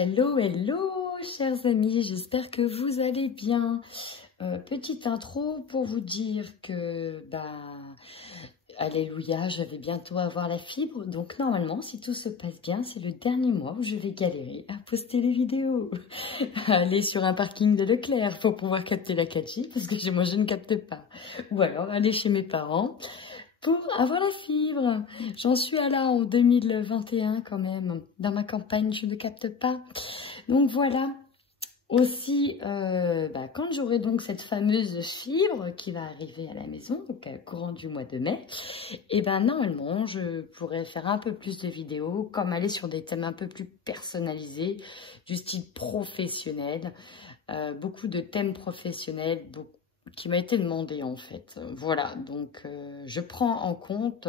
Hello, hello, chers amis, j'espère que vous allez bien. Petite intro pour vous dire que, alléluia, je vais bientôt avoir la fibre. Donc normalement, si tout se passe bien, c'est le dernier mois où je vais galérer à poster les vidéos. Aller sur un parking de Leclerc pour pouvoir capter la 4G, parce que moi je ne capte pas. Ou alors aller chez mes parents pour avoir la fibre. J'en suis à là en 2021 quand même. Dans ma campagne, je ne capte pas. Donc voilà. Aussi, quand j'aurai donc cette fameuse fibre qui va arriver à la maison, donc courant du mois de mai, et normalement, je pourrais faire un peu plus de vidéos, comme aller sur des thèmes un peu plus personnalisés, du style professionnel, beaucoup de thèmes professionnels, qui m'a été demandé en fait. Voilà, donc je prends en compte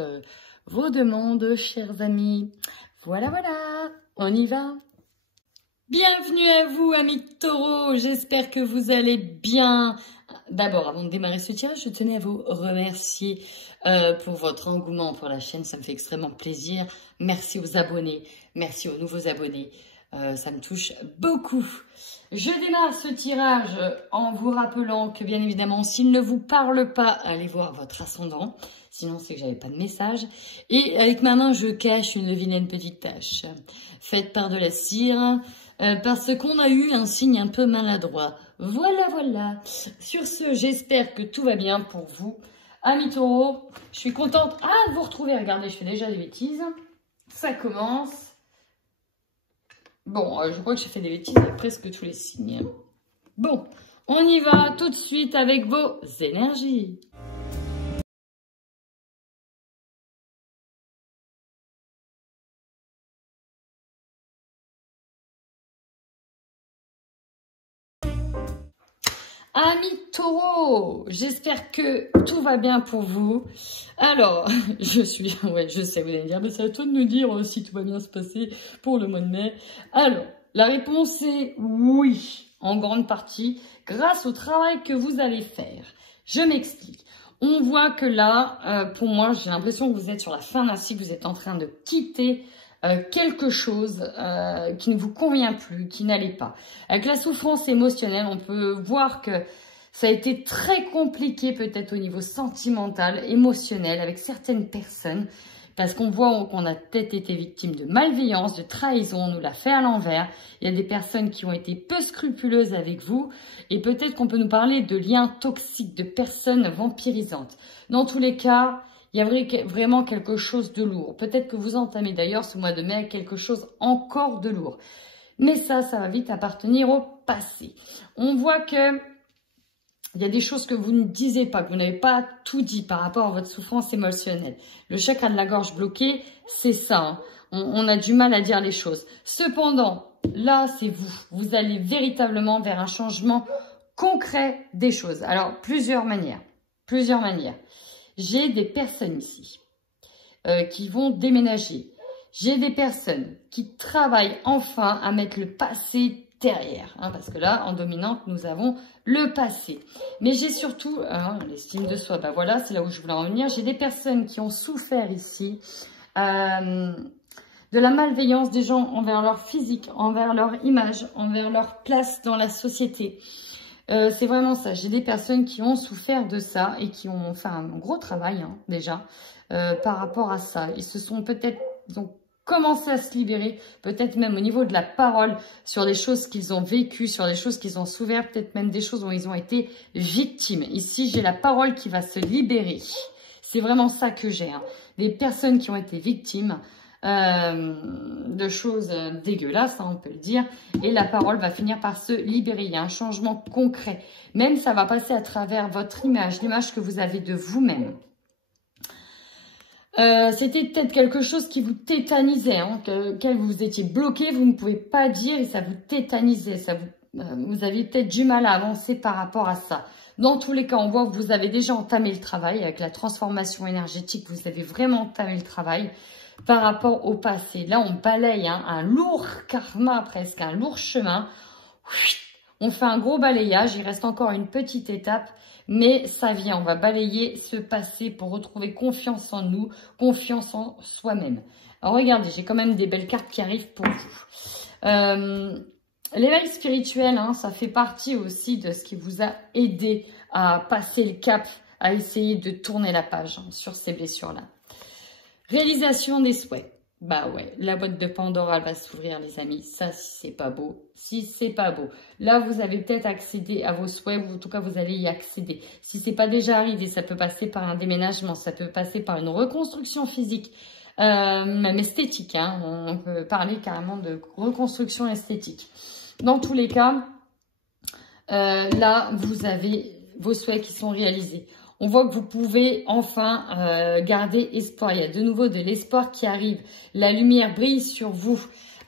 vos demandes, chers amis. Voilà, on y va. Bienvenue à vous, amis taureaux, j'espère que vous allez bien. D'abord, avant de démarrer ce tirage, je tenais à vous remercier pour votre engouement pour la chaîne, ça me fait extrêmement plaisir. Merci aux abonnés, merci aux nouveaux abonnés, ça me touche beaucoup. Je démarre ce tirage en vous rappelant que bien évidemment, s'il ne vous parle pas, allez voir votre ascendant. Sinon, c'est que j'avais pas de message. Et avec ma main, je cache une vilaine petite tache faite par de la cire parce qu'on a eu un signe un peu maladroit. Voilà. Sur ce, j'espère que tout va bien pour vous. Amis taureaux, je suis contente de vous retrouver. Regardez, je fais déjà des bêtises. Ça commence. Bon, je crois que j'ai fait des bêtises avec presque tous les signes. Bon, on y va tout de suite avec vos énergies. Amis taureaux, j'espère que tout va bien pour vous. Alors, je sais, vous allez me dire, mais c'est à toi de nous dire si tout va bien se passer pour le mois de mai. Alors, la réponse est oui, en grande partie, grâce au travail que vous allez faire. Je m'explique. On voit que là, pour moi, j'ai l'impression que vous êtes sur la fin d'un cycle, vous êtes en train de quitter quelque chose qui ne vous convient plus, qui n'allait pas. Avec la souffrance émotionnelle, on peut voir que ça a été très compliqué peut-être au niveau sentimental, émotionnel, avec certaines personnes, parce qu'on voit qu'on a peut-être été victime de malveillance, de trahison, on nous l'a fait à l'envers. Il y a des personnes qui ont été peu scrupuleuses avec vous, et peut-être qu'on peut nous parler de liens toxiques, de personnes vampirisantes. Dans tous les cas, il y a vraiment quelque chose de lourd. Peut-être que vous entamez d'ailleurs ce mois de mai quelque chose encore de lourd. Mais ça va vite appartenir au passé. On voit que il y a des choses que vous ne disiez pas, que vous n'avez pas tout dit par rapport à votre souffrance émotionnelle. Le chakra de la gorge bloqué, c'est ça. On a du mal à dire les choses. Cependant, là, c'est vous. Vous allez véritablement vers un changement concret des choses. Alors, plusieurs manières. J'ai des personnes ici qui vont déménager. J'ai des personnes qui travaillent enfin à mettre le passé derrière. Parce que là, en dominante, nous avons le passé. Mais j'ai surtout l'estime de soi. Voilà, c'est là où je voulais en venir. J'ai des personnes qui ont souffert ici de la malveillance des gens envers leur physique, envers leur image, envers leur place dans la société. C'est vraiment ça. J'ai des personnes qui ont souffert de ça et qui ont fait un gros travail déjà par rapport à ça. Ils se sont peut-être commencé à se libérer, peut-être même au niveau de la parole, sur des choses qu'ils ont vécues, sur des choses qu'ils ont souffert, peut-être même des choses dont ils ont été victimes. Ici, j'ai la parole qui va se libérer. C'est vraiment ça que j'ai. Des personnes qui ont été victimes de choses dégueulasses, on peut le dire, et la parole va finir par se libérer. Il y a un changement concret. Même ça va passer à travers votre image, l'image que vous avez de vous-même. C'était peut-être quelque chose qui vous tétanisait, auquel vous étiez bloqué, vous ne pouvez pas dire et ça vous tétanisait, vous aviez peut-être du mal à avancer par rapport à ça. Dans tous les cas, on voit que vous avez déjà entamé le travail avec la transformation énergétique, vous avez vraiment entamé le travail par rapport au passé. Là, on balaye un lourd karma presque, un lourd chemin. On fait un gros balayage, il reste encore une petite étape. Mais ça vient, on va balayer ce passé pour retrouver confiance en nous, confiance en soi-même. Alors regardez, j'ai quand même des belles cartes qui arrivent pour vous. L'éveil spirituel, hein, ça fait partie aussi de ce qui vous a aidé à passer le cap, à essayer de tourner la page hein, sur ces blessures-là. Réalisation des souhaits. Bah ouais, la boîte de Pandore, elle va s'ouvrir, les amis. Ça, si c'est pas beau. Si c'est pas beau. Là, vous avez peut-être accédé à vos souhaits, ou en tout cas, vous allez y accéder. Si c'est pas déjà arrivé, ça peut passer par un déménagement, ça peut passer par une reconstruction physique, même esthétique. Hein. On peut parler carrément de reconstruction esthétique. Dans tous les cas, là, vous avez vos souhaits qui sont réalisés. On voit que vous pouvez enfin garder espoir. Il y a de nouveau de l'espoir qui arrive. La lumière brille sur vous.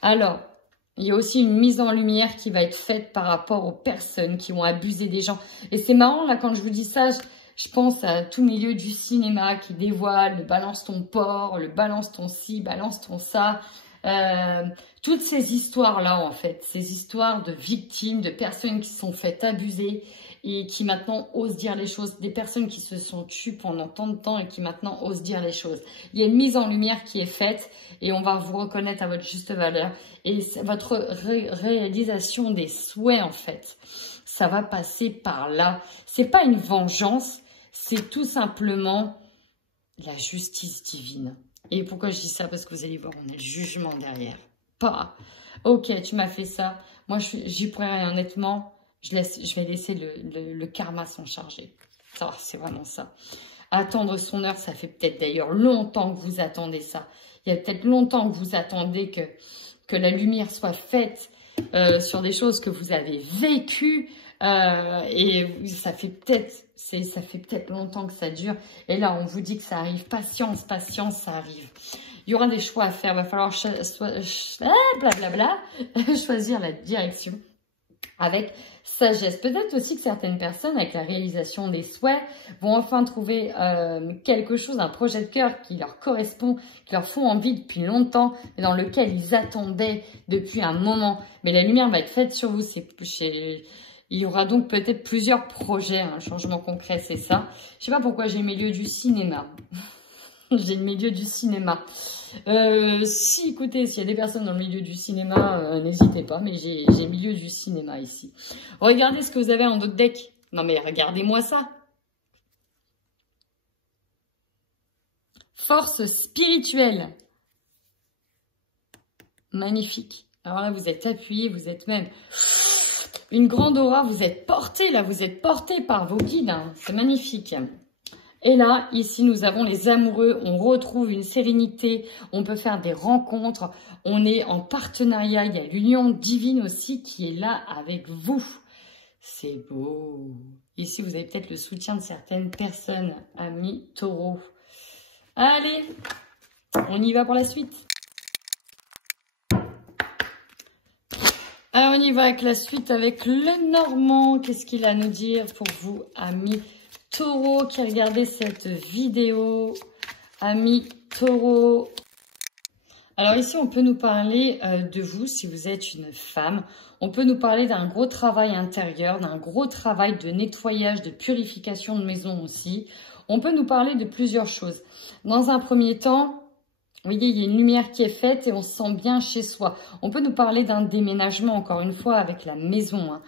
Alors, il y a aussi une mise en lumière qui va être faite par rapport aux personnes qui ont abusé des gens. Et c'est marrant, là, quand je vous dis ça, je pense à tout milieu du cinéma qui dévoile le balance ton porc, le balance ton ci, balance ton ça. Toutes ces histoires-là, en fait, ces histoires de victimes, de personnes qui se sont faites abuser et qui maintenant osent dire les choses, des personnes qui se sont tues pendant tant de temps et qui maintenant osent dire les choses. Il y a une mise en lumière qui est faite et on va vous reconnaître à votre juste valeur. Et votre réalisation des souhaits, en fait, ça va passer par là. C'est pas une vengeance, c'est tout simplement la justice divine. Et pourquoi je dis ça? Parce que vous allez voir, on a le jugement derrière. Pas. Ok, tu m'as fait ça. Moi, j'y pourrais rien, honnêtement. Je vais laisser le karma s'en charger. C'est vraiment ça. Attendre son heure, ça fait peut-être d'ailleurs longtemps que vous attendez ça. Il y a peut-être longtemps que vous attendez que la lumière soit faite sur des choses que vous avez vécues. Et ça fait peut-être longtemps que ça dure. Et là, on vous dit que ça arrive. Patience, patience, ça arrive. Il y aura des choix à faire. Il va falloir blablabla, choisir la direction avec sagesse. Peut-être aussi que certaines personnes, avec la réalisation des souhaits, vont enfin trouver quelque chose, un projet de cœur qui leur correspond, qui leur font envie depuis longtemps, mais dans lequel ils attendaient depuis un moment. Mais la lumière va être faite sur vous. Il y aura donc peut-être plusieurs projets, un changement concret, c'est ça. Je sais pas pourquoi j'ai milieu du cinéma. J'ai le milieu du cinéma. Écoutez, s'il y a des personnes dans le milieu du cinéma, n'hésitez pas, mais j'ai milieu du cinéma ici. Regardez ce que vous avez en d'autres decks. Non mais regardez-moi ça. Force spirituelle. Magnifique. Alors là, vous êtes appuyé, vous êtes même... Une grande aura, vous êtes porté, là, vous êtes porté par vos guides. Hein. C'est magnifique. Et là, ici, nous avons les amoureux. On retrouve une sérénité. On peut faire des rencontres. On est en partenariat. Il y a l'union divine aussi qui est là avec vous. C'est beau. Ici, vous avez peut-être le soutien de certaines personnes, amis taureaux. Allez, on y va pour la suite. Alors, on y va avec la suite, avec le Normand. Qu'est-ce qu'il a à nous dire pour vous, amis Taureau qui regardez cette vidéo? Amis Taureau. Alors ici, on peut nous parler de vous, si vous êtes une femme. On peut nous parler d'un gros travail intérieur, d'un gros travail de nettoyage, de purification de maison aussi. On peut nous parler de plusieurs choses. Dans un premier temps... Vous voyez, il y a une lumière qui est faite et on se sent bien chez soi. On peut nous parler d'un déménagement, encore une fois, avec la maison. Hein.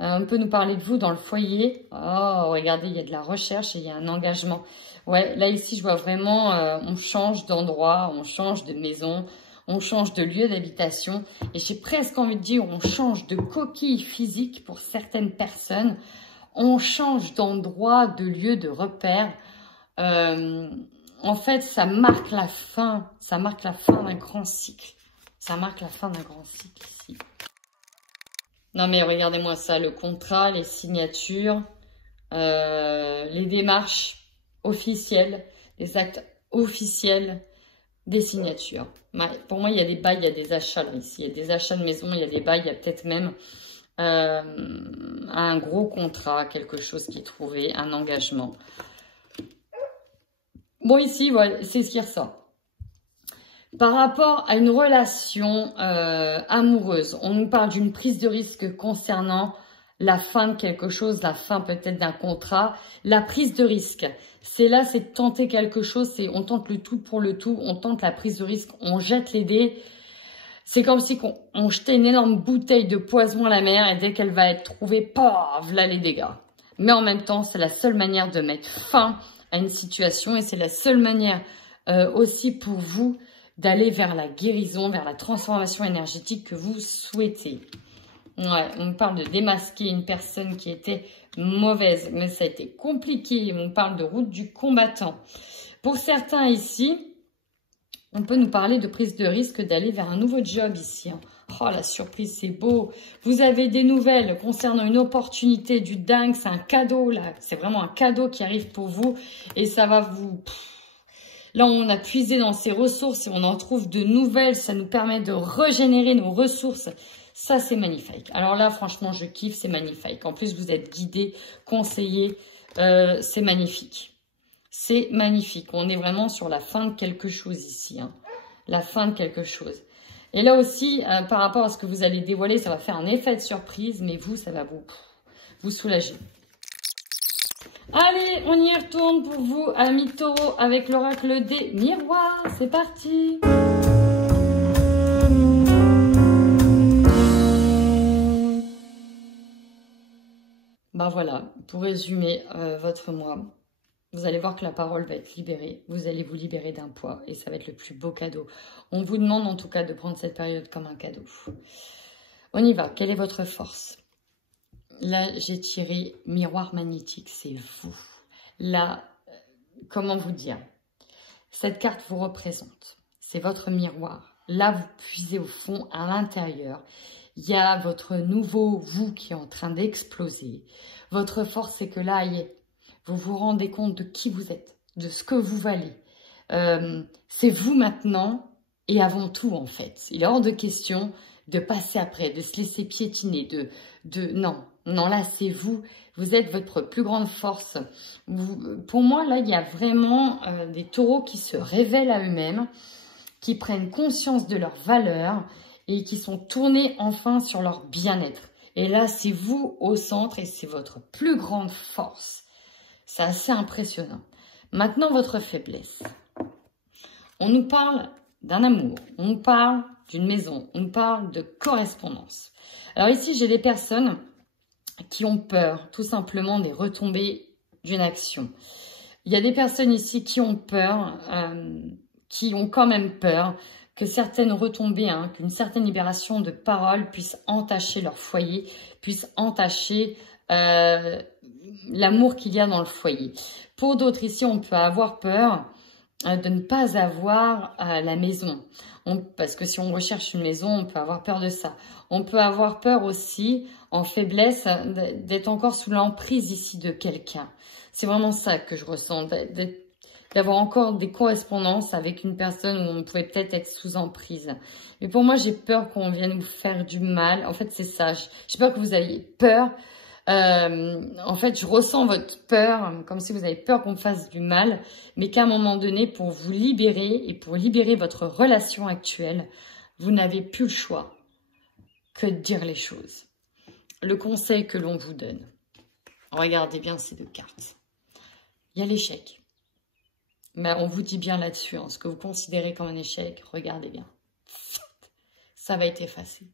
On peut nous parler de vous dans le foyer. Oh, regardez, il y a de la recherche et il y a un engagement. Ouais, là, ici, je vois vraiment, on change d'endroit, on change de maison, on change de lieu d'habitation. Et j'ai presque envie de dire, on change de coquille physique pour certaines personnes. On change d'endroit, de lieu, de repère. En fait, ça marque la fin d'un grand cycle. Ça marque la fin d'un grand cycle ici. Non mais regardez-moi ça, le contrat, les signatures, les démarches officielles, les actes officiels, des signatures. Pour moi, il y a des bails, il y a des achats là, ici. Il y a des achats de maison, il y a des bails, il y a peut-être même un gros contrat, quelque chose qui est trouvé, un engagement. Bon, ici, voilà, c'est ce qui ressort. Par rapport à une relation amoureuse, on nous parle d'une prise de risque concernant la fin de quelque chose, la fin peut-être d'un contrat. La prise de risque, c'est là, c'est de tenter quelque chose, on tente le tout pour le tout, on tente la prise de risque, on jette les dés. C'est comme si on jetait une énorme bouteille de poison à la mer et dès qu'elle va être trouvée, paf, là les dégâts. Mais en même temps, c'est la seule manière de mettre fin à une situation et c'est la seule manière aussi pour vous d'aller vers la guérison, vers la transformation énergétique que vous souhaitez. Ouais, on parle de démasquer une personne qui était mauvaise, mais ça a été compliqué. On parle de route du combattant. Pour certains ici, on peut nous parler de prise de risque d'aller vers un nouveau job ici. Hein. Oh, la surprise, c'est beau. Vous avez des nouvelles concernant une opportunité du dingue. C'est un cadeau, là. C'est vraiment un cadeau qui arrive pour vous. Et ça va vous... Là, on a puisé dans ces ressources et on en trouve de nouvelles. Ça nous permet de régénérer nos ressources. Ça, c'est magnifique. Alors là, franchement, je kiffe. C'est magnifique. En plus, vous êtes guidé, conseillé. C'est magnifique. C'est magnifique. On est vraiment sur la fin de quelque chose ici. Hein. La fin de quelque chose. Et là aussi, par rapport à ce que vous allez dévoiler, ça va faire un effet de surprise. Mais vous, ça va vous soulager. Allez, on y retourne pour vous, amis taureaux, avec l'oracle des miroirs. C'est parti! Ben voilà, pour résumer votre mois, vous allez voir que la parole va être libérée. Vous allez vous libérer d'un poids et ça va être le plus beau cadeau. On vous demande en tout cas de prendre cette période comme un cadeau. On y va. Quelle est votre force? Là, j'ai tiré miroir magnétique, c'est vous. Là, comment vous dire? Cette carte vous représente. C'est votre miroir. Là, vous puisez au fond, à l'intérieur. Il y a votre nouveau vous qui est en train d'exploser. Votre force, c'est que là, vous vous rendez compte de qui vous êtes, de ce que vous valez. C'est vous maintenant et avant tout, en fait. Il est hors de question de passer après, de se laisser piétiner, non, là, c'est vous. Vous êtes votre plus grande force. Pour moi, là, il y a vraiment des taureaux qui se révèlent à eux-mêmes, qui prennent conscience de leurs valeurs et qui sont tournés enfin sur leur bien-être. Et là, c'est vous au centre et c'est votre plus grande force. C'est assez impressionnant. Maintenant, votre faiblesse. On nous parle d'un amour, on nous parle d'une maison, on nous parle de correspondance. Alors ici, j'ai des personnes qui ont peur, tout simplement, des retombées d'une action. Il y a des personnes ici qui ont peur, qui ont quand même peur que certaines retombées, qu'une certaine libération de parole puisse entacher leur foyer, puisse entacher l'amour qu'il y a dans le foyer. Pour d'autres ici, on peut avoir peur de ne pas avoir la maison. Parce que si on recherche une maison, on peut avoir peur de ça. On peut avoir peur aussi, en faiblesse, d'être encore sous l'emprise ici de quelqu'un. C'est vraiment ça que je ressens, d'avoir encore des correspondances avec une personne où on pouvait peut-être être sous emprise. Mais pour moi, j'ai peur qu'on vienne vous faire du mal. En fait, c'est ça. J'ai peur que vous ayez peur. En fait, je ressens votre peur, comme si vous avez peur qu'on me fasse du mal, mais qu'à un moment donné, pour vous libérer et pour libérer votre relation actuelle, vous n'avez plus le choix que de dire les choses. Le conseil que l'on vous donne, regardez bien ces deux cartes. Il y a l'échec. Mais on vous dit bien là-dessus, ce que vous considérez comme un échec, regardez bien. Ça va être effacé.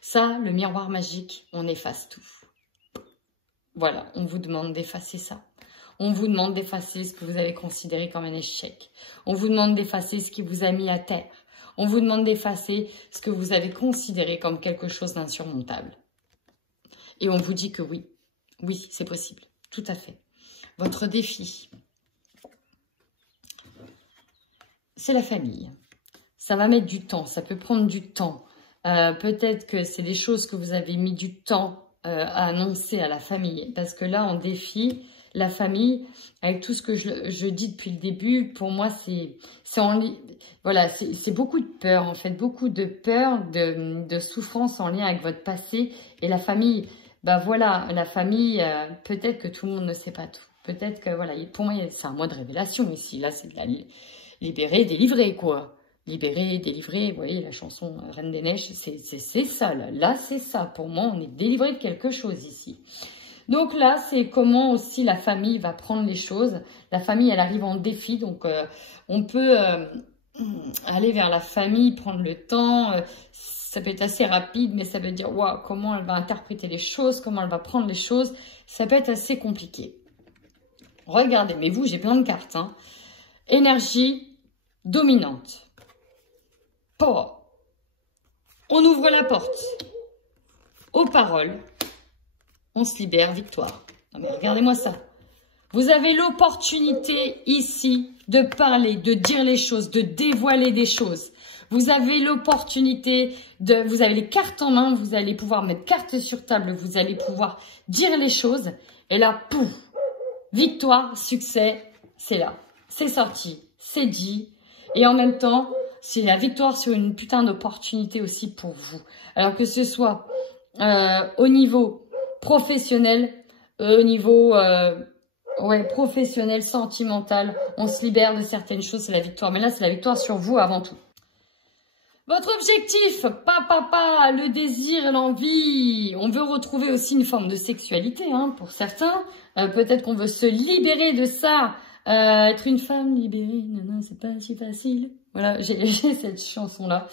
Ça, le miroir magique, on efface tout. Voilà, on vous demande d'effacer ça. On vous demande d'effacer ce que vous avez considéré comme un échec. On vous demande d'effacer ce qui vous a mis à terre. On vous demande d'effacer ce que vous avez considéré comme quelque chose d'insurmontable. Et on vous dit que oui, oui, c'est possible, tout à fait. Votre défi, c'est la famille. Ça va mettre du temps, ça peut prendre du temps. Peut-être que c'est des choses que vous avez mis du temps à annoncer à la famille. Parce que là, en défi, la famille, avec tout ce que je dis depuis le début, pour moi, c'est beaucoup de peur, en fait. Beaucoup de peur, de souffrance en lien avec votre passé. Et la famille, bah voilà, la famille, peut-être que tout le monde ne sait pas tout. Peut-être que, voilà, pour moi, c'est un mois de révélation ici. Là, c'est de la libérer, délivrer, quoi. Libérer, délivrer, vous voyez, la chanson Reine des Neiges, c'est ça, là c'est ça. Pour moi, on est délivré de quelque chose ici. Donc là, c'est comment aussi la famille va prendre les choses. La famille, elle arrive en défi, donc on peut aller vers la famille, prendre le temps. Ça peut être assez rapide, mais ça veut dire waouh, comment elle va interpréter les choses, comment elle va prendre les choses. Ça peut être assez compliqué. Regardez, mais vous, j'ai plein de cartes. Hein. Énergie dominante. Power. On ouvre la porte. Aux paroles. On se libère, victoire. Non mais regardez-moi ça. Vous avez l'opportunité ici de parler, de dire les choses, de dévoiler des choses. Vous avez l'opportunité de... Vous avez les cartes en main, vous allez pouvoir mettre cartes sur table, vous allez pouvoir dire les choses. Et là, pouf, victoire, succès, c'est là. C'est sorti, c'est dit. Et en même temps, c'est la victoire sur une putain d'opportunité aussi pour vous. Alors que ce soit au niveau professionnel, au niveau... ouais, professionnel, sentimental, on se libère de certaines choses, c'est la victoire. Mais là, c'est la victoire sur vous avant tout. Votre objectif, le désir, l'envie. On veut retrouver aussi une forme de sexualité, hein, pour certains. Peut-être qu'on veut se libérer de ça. Être une femme libérée, non, c'est pas si facile. Voilà, j'ai cette chanson-là.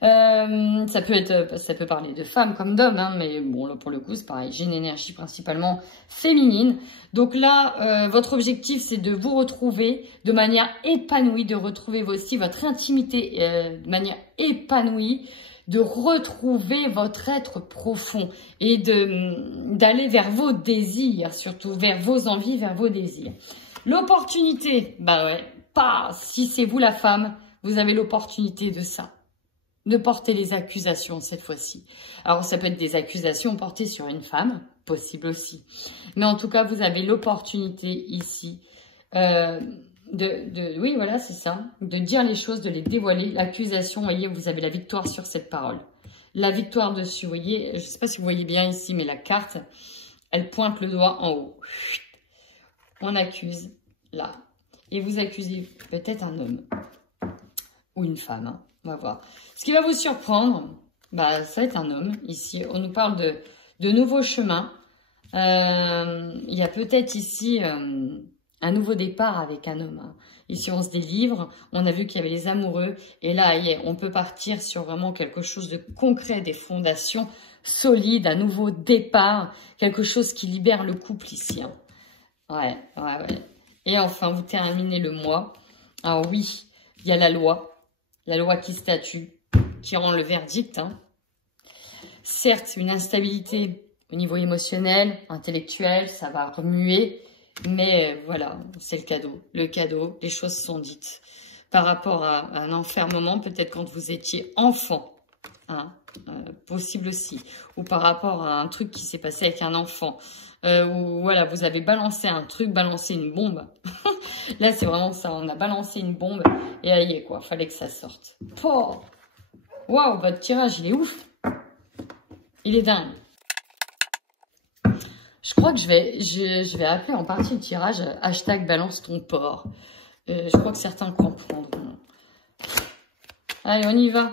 Ça peut parler de femmes comme d'hommes, hein, mais bon, là, pour le coup, c'est pareil. J'ai une énergie principalement féminine. Donc là, votre objectif, c'est de vous retrouver de manière épanouie, de retrouver aussi votre intimité de manière épanouie, de retrouver votre être profond et d'aller vers vos désirs, surtout vers vos envies, vers vos désirs. L'opportunité, bah ouais, pas si c'est vous la femme, vous avez l'opportunité de ça. De porter les accusations cette fois-ci. Alors ça peut être des accusations portées sur une femme, possible aussi. Mais en tout cas, vous avez l'opportunité ici oui, voilà, c'est ça, de dire les choses, de les dévoiler. L'accusation, vous voyez, vous avez la victoire sur cette parole. La victoire dessus, vous voyez, je ne sais pas si vous voyez bien ici, mais la carte, elle pointe le doigt en haut. On accuse, là. Et vous accusez peut-être un homme ou une femme, hein. On va voir. Ce qui va vous surprendre, bah, ça va être un homme. Ici, on nous parle de nouveaux chemins. Il y a peut-être ici un nouveau départ avec un homme. Hein. Ici, on se délivre. On a vu qu'il y avait les amoureux. Et là, on peut partir sur vraiment quelque chose de concret, des fondations solides, un nouveau départ, quelque chose qui libère le couple ici. Hein. Ouais. Et enfin, vous terminez le mois. Alors oui, il y a la loi qui statue, qui rend le verdict. Hein. Certes, une instabilité au niveau émotionnel, intellectuel, ça va remuer, mais voilà, c'est le cadeau. Le cadeau, les choses sont dites. Par rapport à un enfermement, peut-être quand vous étiez enfant, hein, possible aussi, ou par rapport à un truc qui s'est passé avec un enfant, où voilà, vous avez balancé un truc, balancé une bombe. Là, c'est vraiment ça, on a balancé une bombe, et aïe, quoi, fallait que ça sorte. Oh, waouh, votre tirage, il est ouf. Il est dingue. Je crois que je vais appeler en partie le tirage hashtag balance ton porc. Je crois que certains comprendront. Allez, on y va.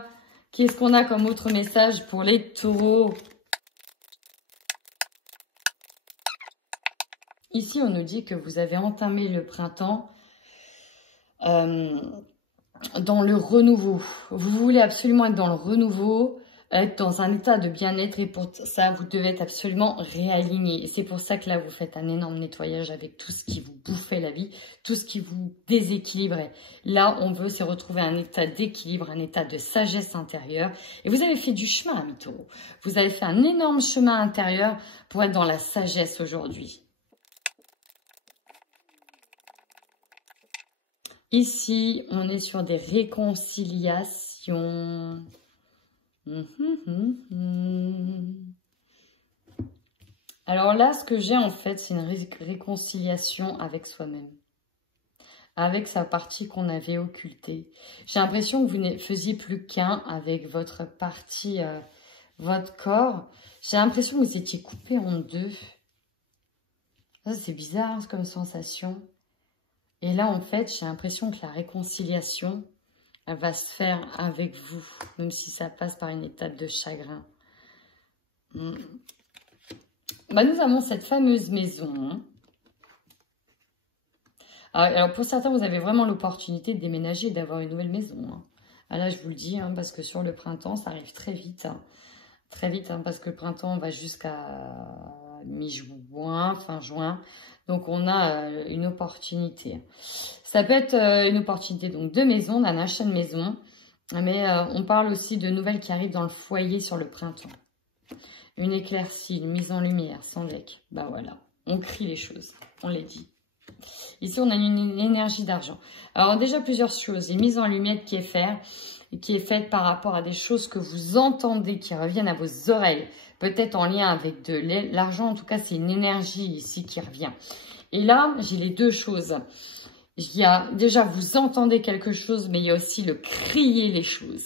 Qu'est-ce qu'on a comme autre message pour les taureaux? Ici, on nous dit que vous avez entamé le printemps dans le renouveau. Vous voulez absolument être dans le renouveau, être dans un état de bien-être et pour ça, vous devez être absolument réaligné. Et c'est pour ça que là, vous faites un énorme nettoyage avec tout ce qui vous bouffait la vie, tout ce qui vous déséquilibrait. Là, on veut se retrouver un état d'équilibre, un état de sagesse intérieure. Et vous avez fait du chemin, amis taureaux. Vous avez fait un énorme chemin intérieur pour être dans la sagesse aujourd'hui. Ici, on est sur des réconciliations. Alors là, ce que j'ai en fait, c'est une réconciliation avec soi-même. Avec sa partie qu'on avait occultée. J'ai l'impression que vous ne faisiez plus qu'un avec votre partie, votre corps. J'ai l'impression que vous étiez coupé en deux. Ça, c'est bizarre comme sensation. Et là, en fait, j'ai l'impression que la réconciliation, elle va se faire avec vous, même si ça passe par une étape de chagrin. Bah, nous avons cette fameuse maison. Alors, pour certains, vous avez vraiment l'opportunité de déménager et d'avoir une nouvelle maison. Hein. Ah, là, je vous le dis, hein, parce que sur le printemps, ça arrive très vite. Hein. Très vite, hein, parce que le printemps va jusqu'à mi-juin, fin juin. Donc, on a une opportunité. Ça peut être une opportunité donc de maison, d'un achat de maison. Mais on parle aussi de nouvelles qui arrivent dans le foyer sur le printemps. Une éclaircie, une mise en lumière, sans deck. Bah voilà, on crie les choses, on les dit. Ici, on a une énergie d'argent. Alors déjà, plusieurs choses. Une mise en lumière qui est faite par rapport à des choses que vous entendez, qui reviennent à vos oreilles. Peut-être en lien avec de l'argent. En tout cas, c'est une énergie ici qui revient. Et là, j'ai les deux choses. Il y a déjà, vous entendez quelque chose, mais il y a aussi le crier les choses.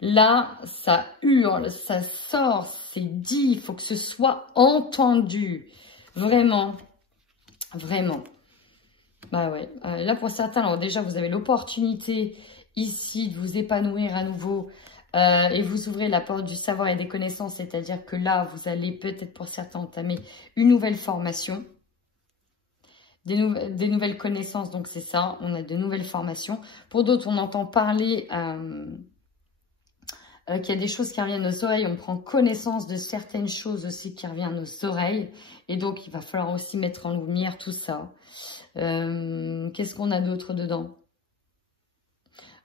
Là, ça hurle, ça sort, c'est dit, il faut que ce soit entendu. Vraiment, vraiment. Bah ouais, là pour certains, alors déjà vous avez l'opportunité ici de vous épanouir à nouveau et vous ouvrez la porte du savoir et des connaissances, c'est-à-dire que là vous allez peut-être pour certains entamer une nouvelle formation, des nouvelles connaissances, donc c'est ça, on a de nouvelles formations. Pour d'autres, on entend parler qu'il y a des choses qui reviennent aux oreilles, on prend connaissance de certaines choses aussi qui reviennent aux oreilles et donc il va falloir aussi mettre en lumière tout ça. Qu'est-ce qu'on a d'autre dedans?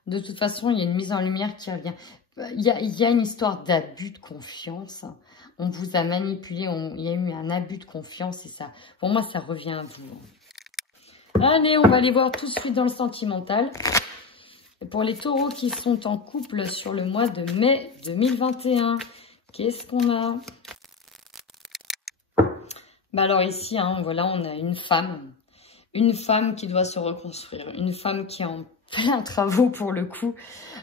De toute façon, il y a une mise en lumière qui revient. Il y a une histoire d'abus de confiance. On vous a manipulé, il y a eu un abus de confiance et ça, pour moi, ça revient à vous. Allez, on va aller voir tout de suite dans le sentimental. Et pour les taureaux qui sont en couple sur le mois de mai 2021, qu'est-ce qu'on a? Bah alors ici, hein, voilà, on a une femme. Une femme qui doit se reconstruire, une femme qui est en plein travaux pour le coup,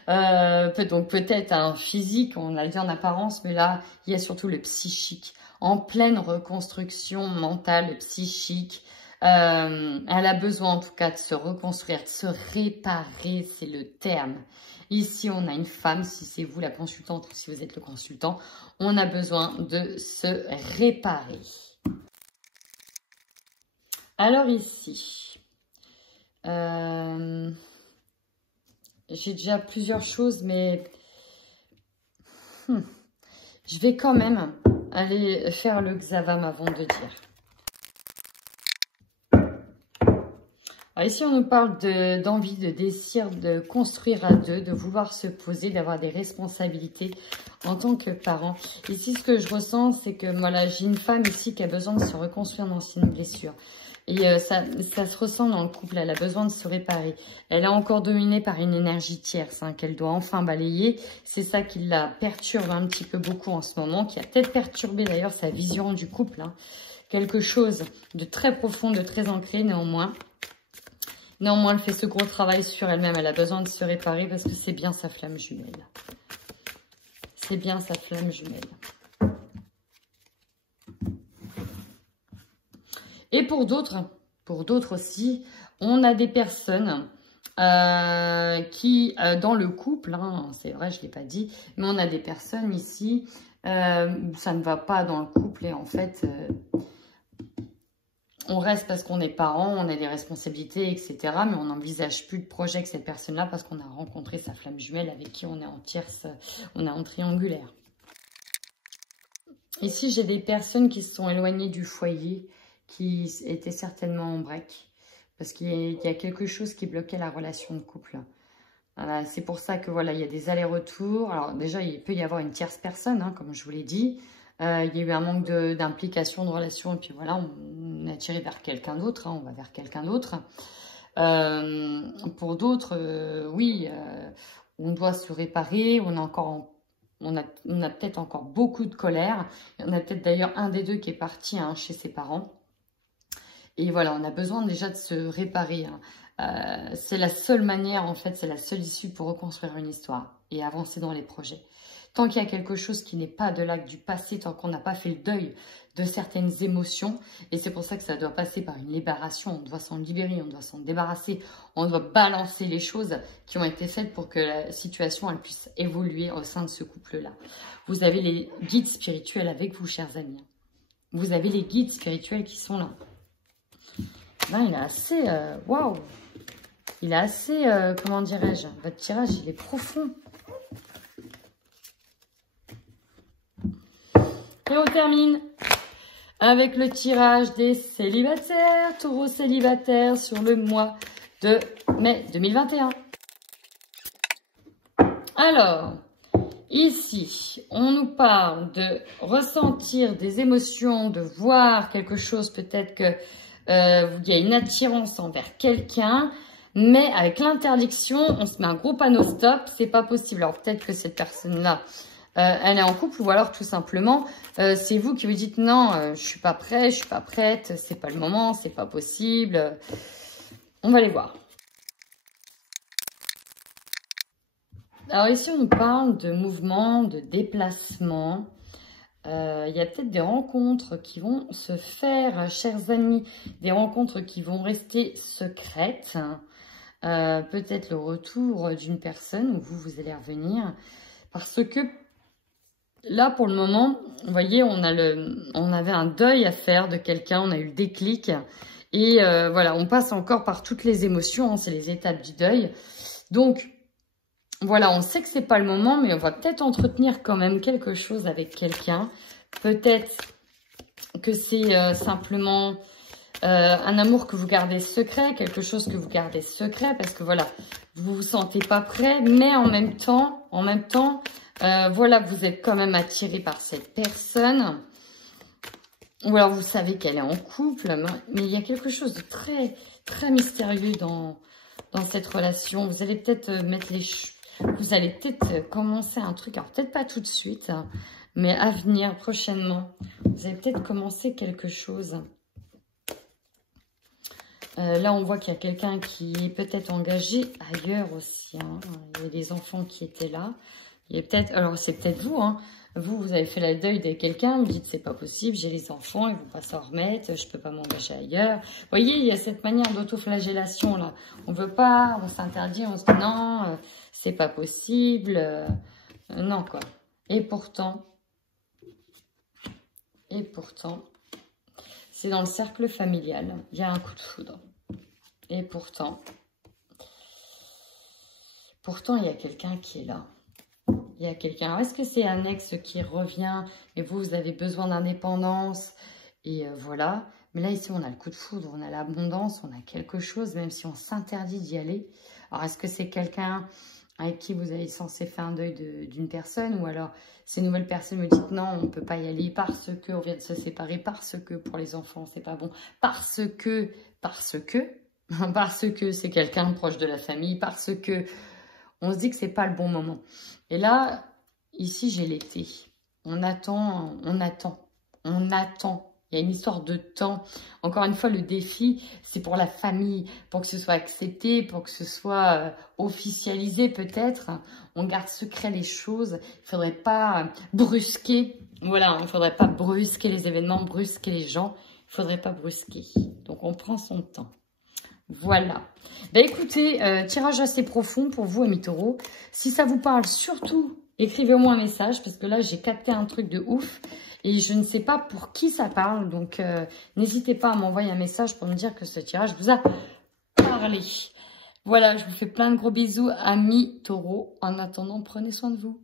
donc peut-être un physique, on a dit en apparence, mais là, il y a surtout le psychique, en pleine reconstruction mentale, psychique. Elle a besoin en tout cas de se reconstruire, de se réparer, c'est le terme. Ici, on a une femme, si c'est vous la consultante ou si vous êtes le consultant, on a besoin de se réparer. Alors ici, j'ai déjà plusieurs choses, mais je vais quand même aller faire le Xavam avant de dire. Alors ici, on nous parle d'envie, de désir, de construire à deux, de vouloir se poser, d'avoir des responsabilités en tant que parent. Ici, ce que je ressens, c'est que voilà, j'ai une femme ici qui a besoin de se reconstruire d'anciennes blessures. Et ça se ressent dans le couple, elle a besoin de se réparer. Elle est encore dominée par une énergie tierce hein, qu'elle doit enfin balayer. C'est ça qui la perturbe un petit peu beaucoup en ce moment, qui a peut-être perturbé d'ailleurs sa vision du couple. Hein. Quelque chose de très profond, de très ancré néanmoins. Néanmoins, elle fait ce gros travail sur elle-même. Elle a besoin de se réparer parce que c'est bien sa flamme jumelle. C'est bien sa flamme jumelle. Et pour d'autres aussi, on a des personnes qui, dans le couple, hein, c'est vrai, je ne l'ai pas dit, mais on a des personnes ici, où ça ne va pas dans le couple et en fait, on reste parce qu'on est parents, on a des responsabilités, etc. Mais on n'envisage plus de projet avec cette personne-là parce qu'on a rencontré sa flamme jumelle avec qui on est en tierce, on est en triangulaire. Ici, j'ai des personnes qui se sont éloignées du foyer, qui étaient certainement en break, parce qu'il y a quelque chose qui bloquait la relation de couple. C'est pour ça que voilà, il y a des allers-retours. Alors déjà, il peut y avoir une tierce personne, hein, comme je vous l'ai dit. Il y a eu un manque d'implication, de relation, et puis voilà, on est attiré vers quelqu'un d'autre, hein, on va vers quelqu'un d'autre. Pour d'autres, oui, on doit se réparer, on a peut-être encore beaucoup de colère. Il y en a peut-être d'ailleurs un des deux qui est parti hein, chez ses parents. Et voilà, on a besoin déjà de se réparer. Hein. C'est la seule manière, en fait, c'est la seule issue pour reconstruire une histoire et avancer dans les projets. Tant qu'il y a quelque chose qui n'est pas de l'acte du passé, tant qu'on n'a pas fait le deuil de certaines émotions, et c'est pour ça que ça doit passer par une libération, on doit s'en libérer, on doit s'en débarrasser, on doit balancer les choses qui ont été faites pour que la situation elle puisse évoluer au sein de ce couple-là. Vous avez les guides spirituels avec vous, chers amis. Vous avez les guides spirituels qui sont là. Là, il est assez... Waouh! Il est assez... comment dirais-je? Votre tirage, il est profond. Et on termine avec le tirage des célibataires. Taureau célibataire sur le mois de mai 2021. Alors... Ici, on nous parle de ressentir des émotions, de voir quelque chose, peut-être que il y a une attirance envers quelqu'un, mais avec l'interdiction, on se met un gros panneau stop, c'est pas possible. Alors peut-être que cette personne-là, elle est en couple, ou alors tout simplement, c'est vous qui vous dites non, je suis pas prêt, je suis pas prête, c'est pas le moment, c'est pas possible. On va les voir. Alors ici, on nous parle de mouvement, de déplacement. Il y a peut-être des rencontres qui vont se faire, chers amis, des rencontres qui vont rester secrètes. Peut-être le retour d'une personne où vous allez revenir. Parce que là, pour le moment, vous voyez, on avait un deuil à faire de quelqu'un, on a eu le déclic. Et voilà, on passe encore par toutes les émotions, hein, c'est les étapes du deuil. Donc, voilà, on sait que c'est pas le moment, mais on va peut-être entretenir quand même quelque chose avec quelqu'un. Peut-être que c'est simplement un amour que vous gardez secret, quelque chose que vous gardez secret, parce que voilà, vous vous sentez pas prêt, mais en même temps, voilà, vous êtes quand même attiré par cette personne. Ou alors vous savez qu'elle est en couple, mais il y a quelque chose de très, très mystérieux dans cette relation. Vous allez peut-être mettre les... Vous allez peut-être commencer un truc, alors peut-être pas tout de suite, hein, mais à venir, prochainement. Vous allez peut-être commencer quelque chose. Là, on voit qu'il y a quelqu'un qui est peut-être engagé ailleurs aussi. Hein. Il y a des enfants qui étaient là. Il y a peut-être, alors c'est peut-être vous, hein. Vous avez fait le deuil de quelqu'un, vous dites c'est pas possible, j'ai les enfants, ils vont pas s'en remettre, je peux pas m'engager ailleurs. Vous voyez, il y a cette manière d'autoflagellation là. On veut pas, on s'interdit, on se dit non, c'est pas possible, non quoi. Et pourtant, c'est dans le cercle familial, il y a un coup de foudre. Et pourtant, il y a quelqu'un qui est là. Il y a quelqu'un. Est-ce que c'est un ex qui revient et vous avez besoin d'indépendance? Et voilà. Mais là, ici, on a le coup de foudre, on a l'abondance, on a quelque chose, même si on s'interdit d'y aller. Alors, est-ce que c'est quelqu'un avec qui vous avez censé faire un deuil d'une personne? Ou alors, ces nouvelles personnes me disent non, on ne peut pas y aller parce que on vient de se séparer, parce que pour les enfants, c'est pas bon, parce que c'est quelqu'un de proche de la famille, parce que on se dit que c'est pas le bon moment. Et là, ici, j'ai l'été. On attend. Il y a une histoire de temps. Encore une fois, le défi, c'est pour la famille, pour que ce soit accepté, pour que ce soit officialisé peut-être. On garde secret les choses. Il ne faudrait pas brusquer. Voilà, il ne faudrait pas brusquer les événements, brusquer les gens. Il ne faudrait pas brusquer. Donc, on prend son temps. Voilà. Ben écoutez, tirage assez profond pour vous, amis taureaux. Si ça vous parle, surtout, écrivez-moi un message parce que là, j'ai capté un truc de ouf et je ne sais pas pour qui ça parle. Donc, n'hésitez pas à m'envoyer un message pour me dire que ce tirage vous a parlé. Voilà, je vous fais plein de gros bisous, amis taureaux. En attendant, prenez soin de vous.